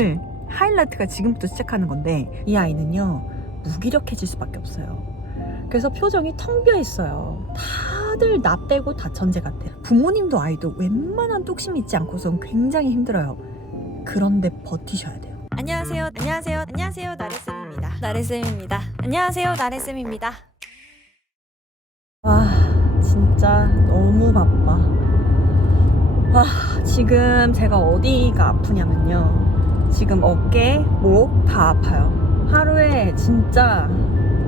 오늘 하이라이트가 지금부터 시작하는 건데, 이 아이는요 무기력해질 수밖에 없어요. 그래서 표정이 텅 비어 있어요. 다들 나 빼고 다 천재 같아요. 부모님도 아이도 웬만한 뚝심 있지 않고선 굉장히 힘들어요. 그런데 버티셔야 돼요. 안녕하세요. 나래쌤입니다. 안녕하세요. 나래쌤입니다. 와, 진짜 너무 바빠. 지금 제가 어디가 아프냐면요, 지금 어깨, 목 다 아파요. 하루에 진짜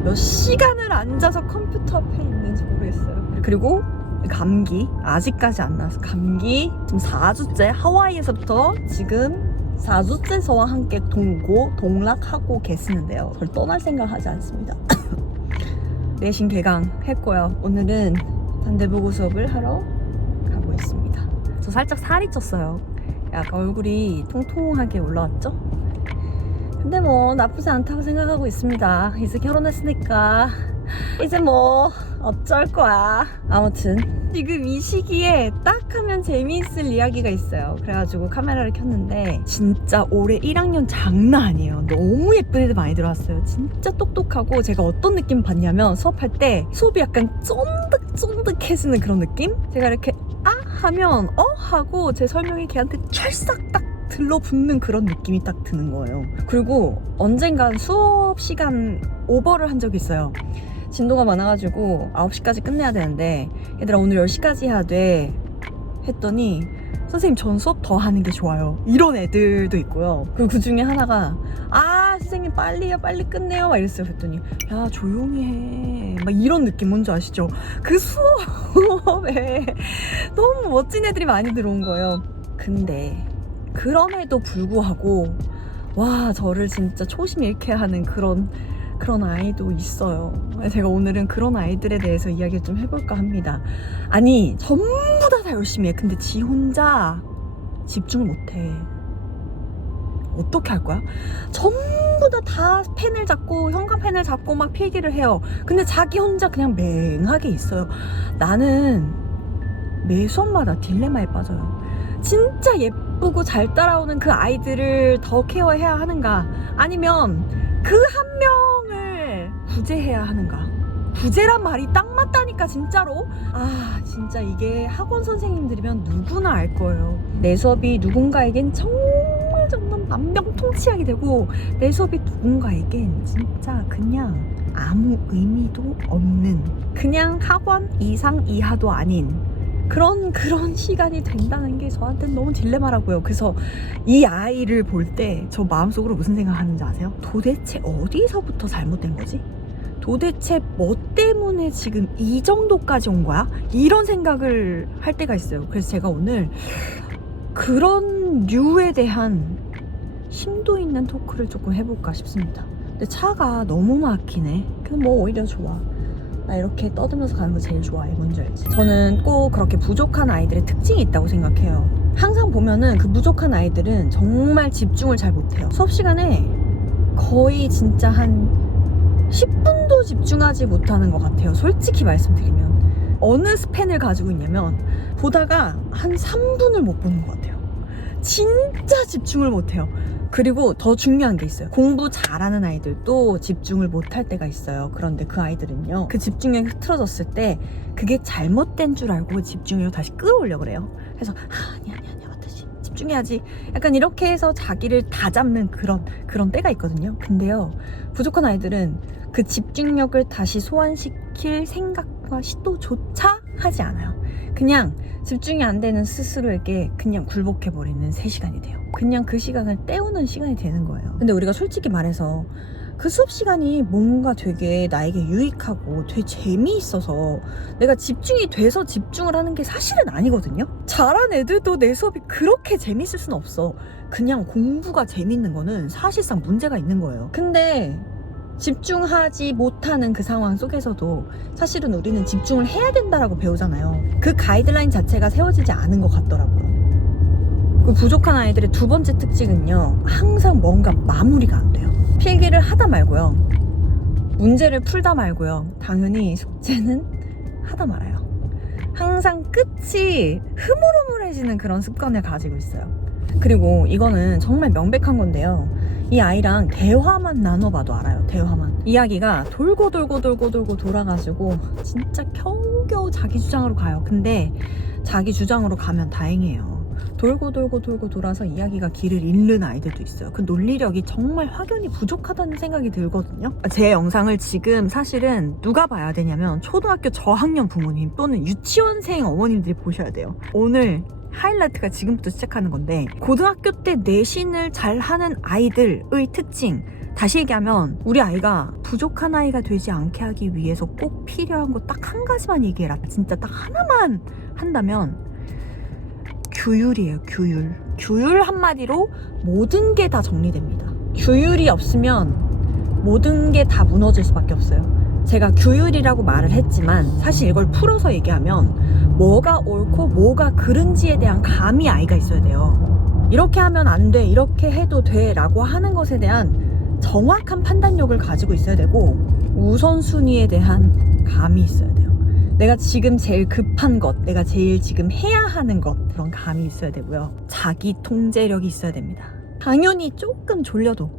몇 시간을 앉아서 컴퓨터 앞에 있는지 모르겠어요. 그리고 감기 아직까지 안 나서, 감기 지금 4주째, 하와이에서부터 지금 4주째 저와 함께 동락하고 계시는데요, 저를 떠날 생각하지 않습니다. 내신 개강했고요. 오늘은 단대보고 수업을 하러 가고 있습니다. 저 살짝 살이 쪘어요. 약간 얼굴이 통통하게 올라왔죠? 근데 뭐 나쁘지 않다고 생각하고 있습니다. 이제 결혼했으니까 이제 뭐 어쩔 거야. 아무튼 지금 이 시기에 딱 하면 재미있을 이야기가 있어요. 그래가지고 카메라를 켰는데 진짜 올해 1학년 장난 아니에요. 너무 예쁜 애들 많이 들어왔어요. 진짜 똑똑하고, 제가 어떤 느낌 받냐면 수업할 때 수업이 약간 쫀득쫀득해지는 그런 느낌? 제가 이렇게 하면 하고 제 설명이 걔한테 찰싹 딱 들러붙는 그런 느낌이 딱 드는 거예요. 그리고 언젠간 수업 시간 오버를 한 적이 있어요. 진도가 많아가지고 9시까지 끝내야 되는데, 얘들아 오늘 10시까지 해야 돼 했더니, 선생님 전 수업 더 하는 게 좋아요, 이런 애들도 있고요. 그리고 그 중에 하나가 선생님 빨리요, 빨리 끝내요 막 이랬어요. 그랬더니 야 조용히 해 막 이런 느낌, 뭔지 아시죠? 그 수업에 너무 멋진 애들이 많이 들어온 거예요. 근데 그럼에도 불구하고 저를 진짜 초심 잃게 하는 그런 아이도 있어요. 제가 오늘은 그런 아이들에 대해서 이야기를 좀 해볼까 합니다. 아니, 전부 다 열심히 해. 근데 지 혼자 집중을 못해. 어떻게 할 거야? 전부 다 펜을 잡고, 형광펜을 잡고 막 필기를 해요. 근데 자기 혼자 그냥 맹하게 있어요. 나는 매 수업마다 딜레마에 빠져요. 진짜 예쁘고 잘 따라오는 그 아이들을 더 케어해야 하는가, 아니면 그 한 명을 구제해야 하는가. 구제란 말이 딱 맞다니까, 진짜로. 진짜 이게 학원 선생님들이면 누구나 알 거예요. 내 수업이 누군가에겐 정말 만병통치약이 되고, 내 수업이 누군가에겐 진짜 그냥 아무 의미도 없는, 그냥 학원 이상 이하도 아닌 그런 시간이 된다는 게 저한테는 너무 딜레마라고요. 그래서 이 아이를 볼 때 저 마음속으로 무슨 생각하는지 아세요? 도대체 어디서부터 잘못된 거지? 도대체 뭐 때문에 지금 이 정도까지 온 거야? 이런 생각을 할 때가 있어요. 그래서 제가 오늘 그런 류에 대한 심도 있는 토크를 조금 해볼까 싶습니다. 근데 차가 너무 막히네. 근데 뭐 오히려 좋아. 나 이렇게 떠들면서 가는 거 제일 좋아해. 뭔지 알지? 저는 꼭 그렇게 부족한 아이들의 특징이 있다고 생각해요. 항상 보면은 그 부족한 아이들은 정말 집중을 잘 못해요. 수업 시간에 거의 진짜 한 10분도 집중하지 못하는 것 같아요. 솔직히 말씀드리면. 어느 스팬을 가지고 있냐면, 보다가 한 3분을 못 보는 것 같아요. 진짜 집중을 못해요. 그리고 더 중요한 게 있어요. 공부 잘하는 아이들도 집중을 못할 때가 있어요. 그런데 그 아이들은요, 그 집중력이 흐트러졌을 때 그게 잘못된 줄 알고 집중력을 다시 끌어올려고 그래요. 그래서 아니야 다시 집중해야지, 약간 이렇게 해서 자기를 다 잡는 그런 때가 있거든요. 근데요, 부족한 아이들은 그 집중력을 다시 소환시킬 생각과 시도조차 하지 않아요. 그냥 집중이 안 되는 스스로에게 그냥 굴복해버리는 3시간이 돼요. 그냥 그 시간을 때우는 시간이 되는 거예요. 근데 우리가 솔직히 말해서 그 수업 시간이 뭔가 되게 나에게 유익하고 되게 재미있어서 내가 집중이 돼서 집중을 하는 게 사실은 아니거든요. 잘한 애들도 내 수업이 그렇게 재밌을 수는 없어. 그냥 공부가 재밌는 거는 사실상 문제가 있는 거예요. 근데 집중하지 못하는 그 상황 속에서도 사실은 우리는 집중을 해야 된다라고 배우잖아요. 그 가이드라인 자체가 세워지지 않은 것 같더라고요. 그 부족한 아이들의 두 번째 특징은요, 항상 뭔가 마무리가 안 돼요. 필기를 하다 말고요, 문제를 풀다 말고요, 당연히 숙제는 하다 말아요. 항상 끝이 흐물흐물해지는 그런 습관을 가지고 있어요. 그리고 이거는 정말 명백한 건데요. 이 아이랑 대화만 나눠봐도 알아요. 대화만. 이야기가 돌고 돌아가지고 진짜 겨우겨우 자기 주장으로 가요. 근데 자기 주장으로 가면 다행이에요. 돌고 돌아서 이야기가 길을 잃는 아이들도 있어요. 그 논리력이 정말 확연히 부족하다는 생각이 들거든요. 제 영상을 지금 사실은 누가 봐야 되냐면 초등학교 저학년 부모님 또는 유치원생 어머님들이 보셔야 돼요. 오늘 하이라이트가 지금부터 시작하는 건데, 고등학교 때 내신을 잘하는 아이들의 특징, 다시 얘기하면 우리 아이가 부족한 아이가 되지 않게 하기 위해서 꼭 필요한 거 딱 한 가지만 얘기해라. 진짜 딱 하나만 한다면 규율이에요. 규율 한마디로 모든 게 다 정리됩니다. 규율이 없으면 모든 게 다 무너질 수밖에 없어요. 제가 규율이라고 말을 했지만 사실 이걸 풀어서 얘기하면 뭐가 옳고 뭐가 그른지에 대한 감이 아이가 있어야 돼요. 이렇게 하면 안 돼, 이렇게 해도 돼 라고 하는 것에 대한 정확한 판단력을 가지고 있어야 되고, 우선순위에 대한 감이 있어야 돼요. 내가 지금 제일 급한 것, 내가 제일 지금 해야 하는 것, 그런 감이 있어야 되고요. 자기 통제력이 있어야 됩니다. 당연히 조금 졸려도,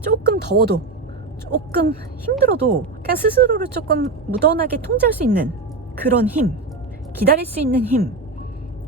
조금 더워도, 조금 힘들어도 그냥 스스로를 조금 무던하게 통제할 수 있는 그런 힘, 기다릴 수 있는 힘,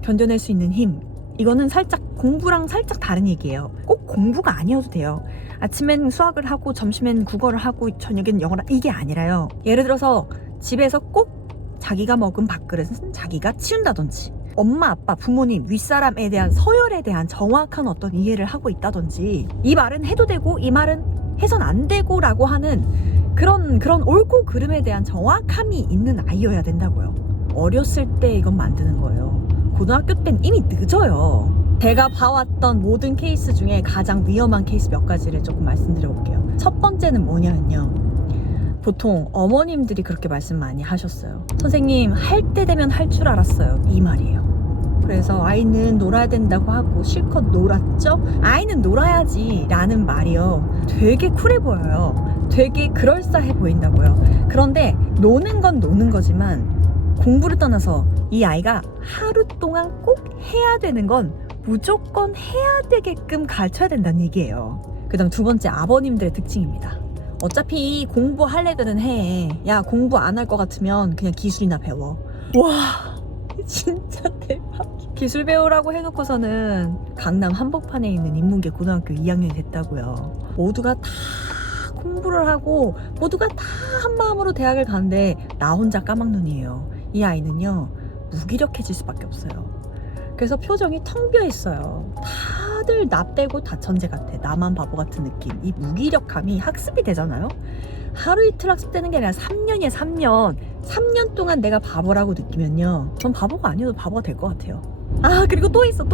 견뎌낼 수 있는 힘, 이거는 살짝 공부랑 살짝 다른 얘기예요. 꼭 공부가 아니어도 돼요. 아침엔 수학을 하고 점심엔 국어를 하고 저녁엔 영어를, 이게 아니라요. 예를 들어서 집에서 꼭 자기가 먹은 밥그릇은 자기가 치운다든지, 엄마, 아빠, 부모님, 윗사람에 대한 서열에 대한 정확한 어떤 이해를 하고 있다든지, 이 말은 해도 되고 이 말은 해선 안 되고 라고 하는 그런 옳고 그름에 대한 정확함이 있는 아이여야 된다고요. 어렸을 때 이건 만드는 거예요. 고등학교 땐 이미 늦어요. 제가 봐왔던 모든 케이스 중에 가장 위험한 케이스 몇 가지를 조금 말씀드려볼게요. 첫 번째는 뭐냐면요, 보통 어머님들이 그렇게 말씀 많이 하셨어요. 선생님, 할 때 되면 할 줄 알았어요, 이 말이에요. 그래서 아이는 놀아야 된다고 하고 실컷 놀았죠? 아이는 놀아야지 라는 말이요, 되게 쿨해 보여요. 되게 그럴싸해 보인다고요. 그런데 노는 건 노는 거지만 공부를 떠나서 이 아이가 하루 동안 꼭 해야 되는 건 무조건 해야 되게끔 가르쳐야 된다는 얘기예요. 그 다음 두 번째, 아버님들의 특징입니다. 어차피 공부할 애들은 해. 야, 공부 안 할 것 같으면 그냥 기술이나 배워. 와, 진짜 대박. 기술 배우라고 해놓고서는 강남 한복판에 있는 인문계 고등학교 2학년이 됐다고요. 모두가 다 공부를 하고 모두가 다 한마음으로 대학을 가는데 나 혼자 까막눈이에요. 이 아이는요, 무기력해질 수밖에 없어요. 그래서 표정이 텅 비어 있어요. 다들 나 빼고 다 천재 같아. 나만 바보 같은 느낌. 이 무기력함이 학습이 되잖아요. 하루 이틀 학습되는 게 아니라 3년이에요. 3년 동안 내가 바보라고 느끼면요, 전 바보가 아니어도 바보가 될 것 같아요. 아, 그리고 또 있어.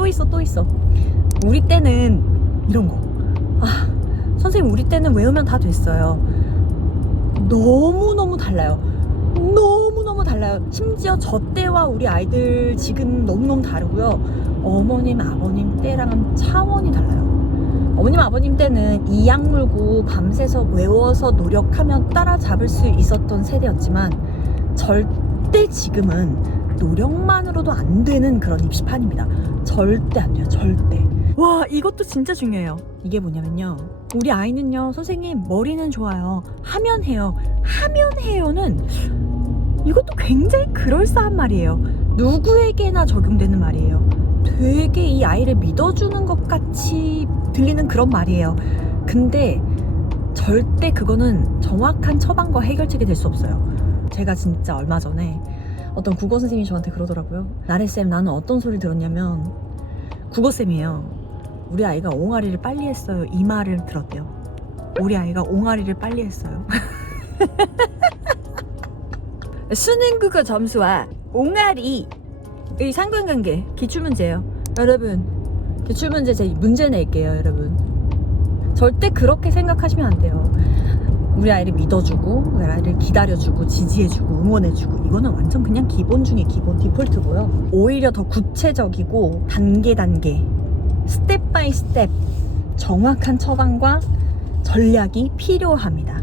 우리 때는 이런 거. 아, 선생님, 우리 때는 외우면 다 됐어요. 너무너무 달라요. 너무너무 달라요. 심지어 저 때와 우리 아이들 지금 너무너무 다르고요. 어머님, 아버님 때랑은 차원이 달라요. 어머님, 아버님 때는 이악 물고 밤새서 외워서 노력하면 따라잡을 수 있었던 세대였지만, 절대 지금은 노력만으로도 안 되는 그런 입시판입니다. 절대 안 돼요. 절대. 와, 이것도 진짜 중요해요. 이게 뭐냐면요, 우리 아이는요, 선생님 머리는 좋아요, 하면 해요. 하면 해요는 이것도 굉장히 그럴싸한 말이에요. 누구에게나 적용되는 말이에요. 되게 이 아이를 믿어주는 것 같이 들리는 그런 말이에요. 근데 절대 그거는 정확한 처방과 해결책이 될 수 없어요. 제가 진짜 얼마 전에 어떤 국어 선생님이 저한테 그러더라고요. 나래쌤, 나는 어떤 소리 들었냐면, 국어쌤이에요. 우리 아이가 옹알이를 빨리 했어요, 이 말을 들었대요. 우리 아이가 옹알이를 빨리 했어요. 수능국어 점수와 옹알이 이 상관관계, 기출문제예요. 여러분, 기출문제 제 문제 낼게요. 여러분, 절대 그렇게 생각하시면 안 돼요. 우리 아이를 믿어주고, 우리 아이를 기다려주고, 지지해주고, 응원해주고, 이거는 완전 그냥 기본 중에 기본, 디폴트고요. 오히려 더 구체적이고 단계 스텝 바이 스텝 정확한 처방과 전략이 필요합니다.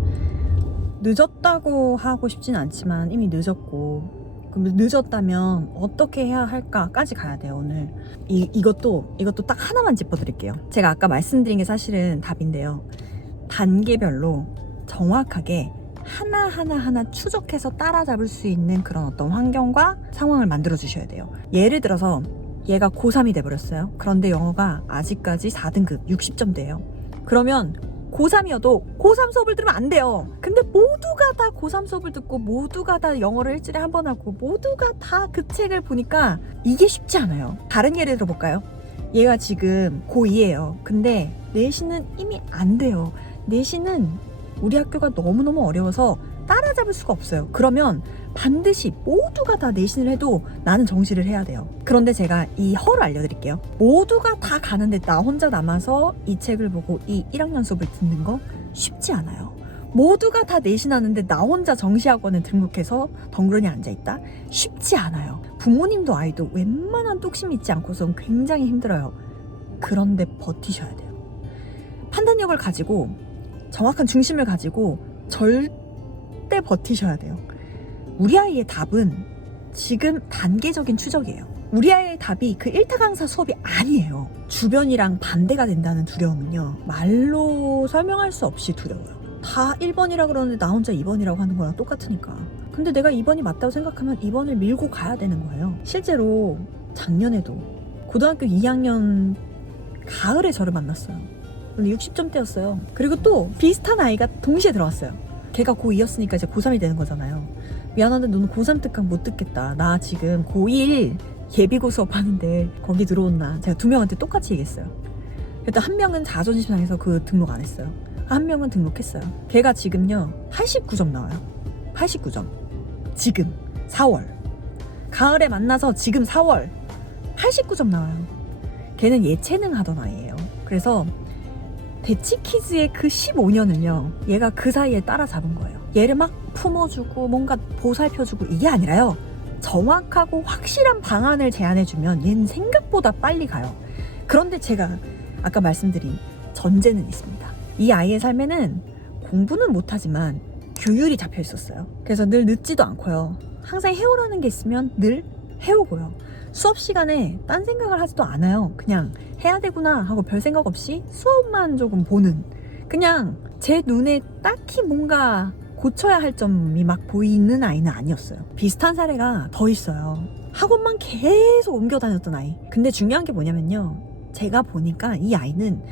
늦었다고 하고 싶진 않지만 이미 늦었고, 그럼 늦었다면 어떻게 해야 할까까지 가야 돼요. 오늘 이것도 딱 하나만 짚어드릴게요. 제가 아까 말씀드린 게 사실은 답인데요. 단계별로 정확하게 하나 추적해서 따라잡을 수 있는 그런 어떤 환경과 상황을 만들어 주셔야 돼요. 예를 들어서 얘가 고3이 돼버렸어요. 그런데 영어가 아직까지 4등급 60점대예요. 그러면 고3이어도 고3 수업을 들으면 안 돼요. 근데 모두가 다 고3 수업을 듣고 모두가 다 영어를 일주일에 한 번 하고 모두가 다 그 책을 보니까 이게 쉽지 않아요. 다른 예를 들어볼까요? 얘가 지금 고2예요. 근데 내신은 이미 안 돼요. 내신은 우리 학교가 너무너무 어려워서 따라잡을 수가 없어요. 그러면 반드시 모두가 다 내신을 해도 나는 정시를 해야 돼요. 그런데 제가 이 허를 알려드릴게요. 모두가 다 가는데 나 혼자 남아서 이 책을 보고 이 1학년 수업을 듣는 거 쉽지 않아요. 모두가 다 내신하는데 나 혼자 정시학원에 등록해서 덩그러니 앉아있다? 쉽지 않아요. 부모님도 아이도 웬만한 뚝심 있지 않고선 굉장히 힘들어요. 그런데 버티셔야 돼요. 판단력을 가지고 정확한 중심을 가지고 절대 버티셔야 돼요. 우리 아이의 답은 지금 단계적인 추적이에요. 우리 아이의 답이 그 1타 강사 수업이 아니에요. 주변이랑 반대가 된다는 두려움은요, 말로 설명할 수 없이 두려워요. 다 1번이라 그러는데 나 혼자 2번이라고 하는 거랑 똑같으니까. 근데 내가 2번이 맞다고 생각하면 2번을 밀고 가야 되는 거예요. 실제로 작년에도 고등학교 2학년 가을에 저를 만났어요. 근데 60점대였어요. 그리고 또 비슷한 아이가 동시에 들어왔어요. 걔가 고2였으니까 이제 고3이 되는 거잖아요. 미안한데 너는 고3 특강 못 듣겠다. 나 지금 고1 예비고 수업 하는데 거기 들어온나. 제가 두 명한테 똑같이 얘기했어요. 일단 한 명은 자존심 상해서 그 등록 안 했어요. 한 명은 등록했어요. 걔가 지금요 89점 나와요. 89점. 지금 4월. 가을에 만나서 지금 4월 89점 나와요. 걔는 예체능 하던 아이예요. 그래서 대치키즈의 그 15년을요 얘가 그 사이에 따라잡은 거예요. 얘를 막 품어주고 뭔가 보살펴주고 이게 아니라요, 정확하고 확실한 방안을 제안해주면 얘는 생각보다 빨리 가요. 그런데 제가 아까 말씀드린 전제는 있습니다. 이 아이의 삶에는 공부는 못하지만 규율이 잡혀 있었어요. 그래서 늘 늦지도 않고요, 항상 해오라는 게 있으면 늘 해오고요, 수업 시간에 딴 생각을 하지도 않아요. 그냥 해야 되구나 하고 별 생각 없이 수업만 조금 보는, 그냥 제 눈에 딱히 뭔가 고쳐야 할 점이 막 보이는 아이는 아니었어요. 비슷한 사례가 더 있어요. 학원만 계속 옮겨 다녔던 아이. 근데 중요한 게 뭐냐면요, 제가 보니까 이 아이는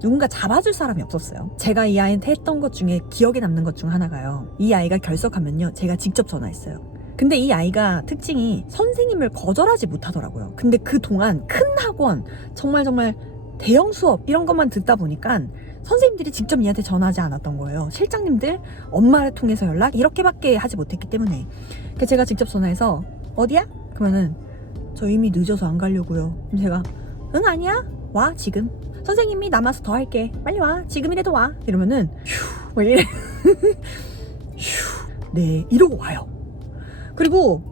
누군가 잡아줄 사람이 없었어요. 제가 이 아이한테 했던 것 중에 기억에 남는 것 중 하나가요, 이 아이가 결석하면요 제가 직접 전화했어요. 근데 이 아이가 특징이 선생님을 거절하지 못하더라고요. 근데 그동안 큰 학원, 정말 대형 수업 이런 것만 듣다 보니까 선생님들이 직접 얘한테 전화하지 않았던 거예요. 실장님들, 엄마를 통해서 연락 이렇게밖에 하지 못했기 때문에. 그래서 제가 직접 전화해서 어디야? 그러면은 저 이미 늦어서 안 가려고요. 그럼 제가 응 아니야? 와 지금. 선생님이 남아서 더 할게. 빨리 와. 지금이라도 와. 이러면은 휴 뭐 이래. 휴 네 이러고 와요. 그리고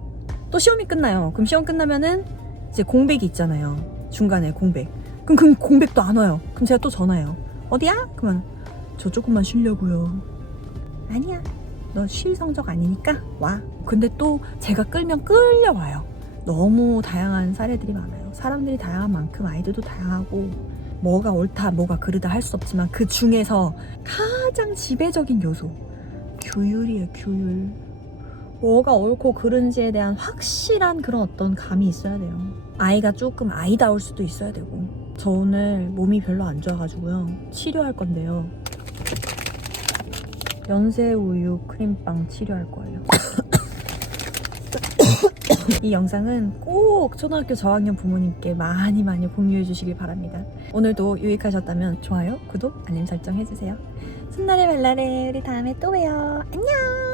또 시험이 끝나요. 그럼 시험 끝나면은 이제 공백이 있잖아요. 중간에 공백. 그럼 그 공백도 안 와요. 그럼 제가 또 전화해요. 어디야? 그러면 저 조금만 쉬려고요. 아니야. 너 쉴 성적 아니니까 와. 근데 또 제가 끌면 끌려와요. 너무 다양한 사례들이 많아요. 사람들이 다양한 만큼 아이들도 다양하고, 뭐가 옳다 뭐가 그르다 할 수 없지만 그 중에서 가장 지배적인 요소, 규율이에요. 규율. 뭐가 옳고 그른지에 대한 확실한 그런 어떤 감이 있어야 돼요. 아이가 조금 아이다울 수도 있어야 되고. 저 오늘 몸이 별로 안 좋아가지고요, 치료할 건데요, 연세우유 크림빵 치료할 거예요. 이 영상은 꼭 초등학교 저학년 부모님께 많이 공유해 주시길 바랍니다. 오늘도 유익하셨다면 좋아요, 구독, 알림 설정 해주세요. 순날의 발랄해. 우리 다음에 또 봬요. 안녕.